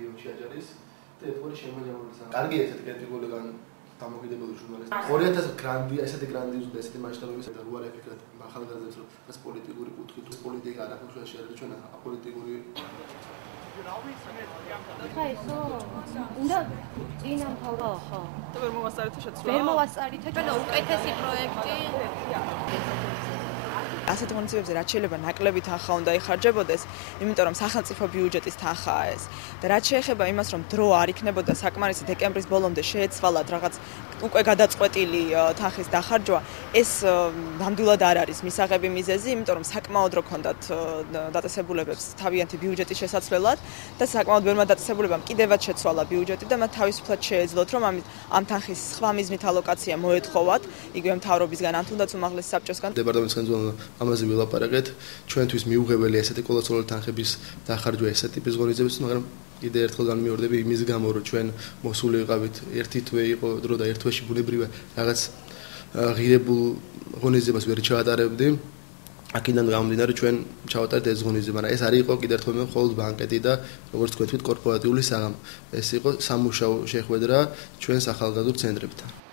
რეგიონში აჭარის და ერთგვარი შემაჯამებელი. კარგია ესეთი კრიტიკულიდან დამოკიდებული ჟურნალისტი. 2000 გრანდი, ესეთი გრანდი და ესეთი მასშტაბების და რუარ ეფექტად ახალგაზრდებს რომ ეს პოლიტიკური კუთხით პოლიტიკა არ აქვს შეიძლება ჩვენ აპოლიტიკური ხაისო უნდა წინამ თავი ხო და ვერ მოვასწარეთ შეცვლა ვერ მოვასწარეთ ჩვენ უკეთესი პროექტი ასეთ მონაცემებზე რაც შეიძლება ნაკლები თანხა უნდა იხარჯებოდეს, იმიტომ რომ სახელმწიფო ბიუჯეტის თანხაა ეს. და რაც შეეხება იმას, რომ დრო არ იქნებოდა საკმარისი დეკემბრის ბოლომდე შეეცვალათ რაღაც უკვე გადაწყვეტილი თანხის დახარჯვა, ეს ნამდვილად არ არის მისაღები მიზეზი, იმიტომ რომ საკმაოდ რო ქონდათ დაწესებულებებს თავიანთი ბიუჯეტის შესაცვლელად და საკმაოდ ბევრმა დაწესებულებამ კიდევაც შეცვალა ბიუჯეტი და მათ თავისუფლად შეეძლოთ, რომ ამ თანხის სხვა მიზნით ალოკაცია მოეთხოვათ, იგივე მთავრობისგან ან თუნდაც უმაღლეს საბჭოსგან. დეპარტამენტის ხელმძღვანელმა ამაზე ვილაპარაკეთ, ჩვენთვის მიუღებელი ესეთი კოლოსალური თანხების დახარჯვა ესეთი ტიპის ღონისძიებისთვის, მაგრამ კიდე ერთხელ განმეორდები იმის გამო, რომ ჩვენ მოსული ვიყავით ერთი თვე იყო დრო და ერთ თვეში ბუნებრივია რაღაც ღირებულ ღონისძიებას ვერ ჩაატარებდი. აქედან გამომდინარე ჩვენ ჩავატარეთ ეს ღონისძიება, მაგრამ ეს არ იყო კიდე ერთხელ მხოლოდ ბანკეტი და როგორც თქვენ თვით კორპორატიული საღამო. ეს იყო სამუშაო შეხვედრა ჩვენს ახალგაზრდულ ცენტრებთან.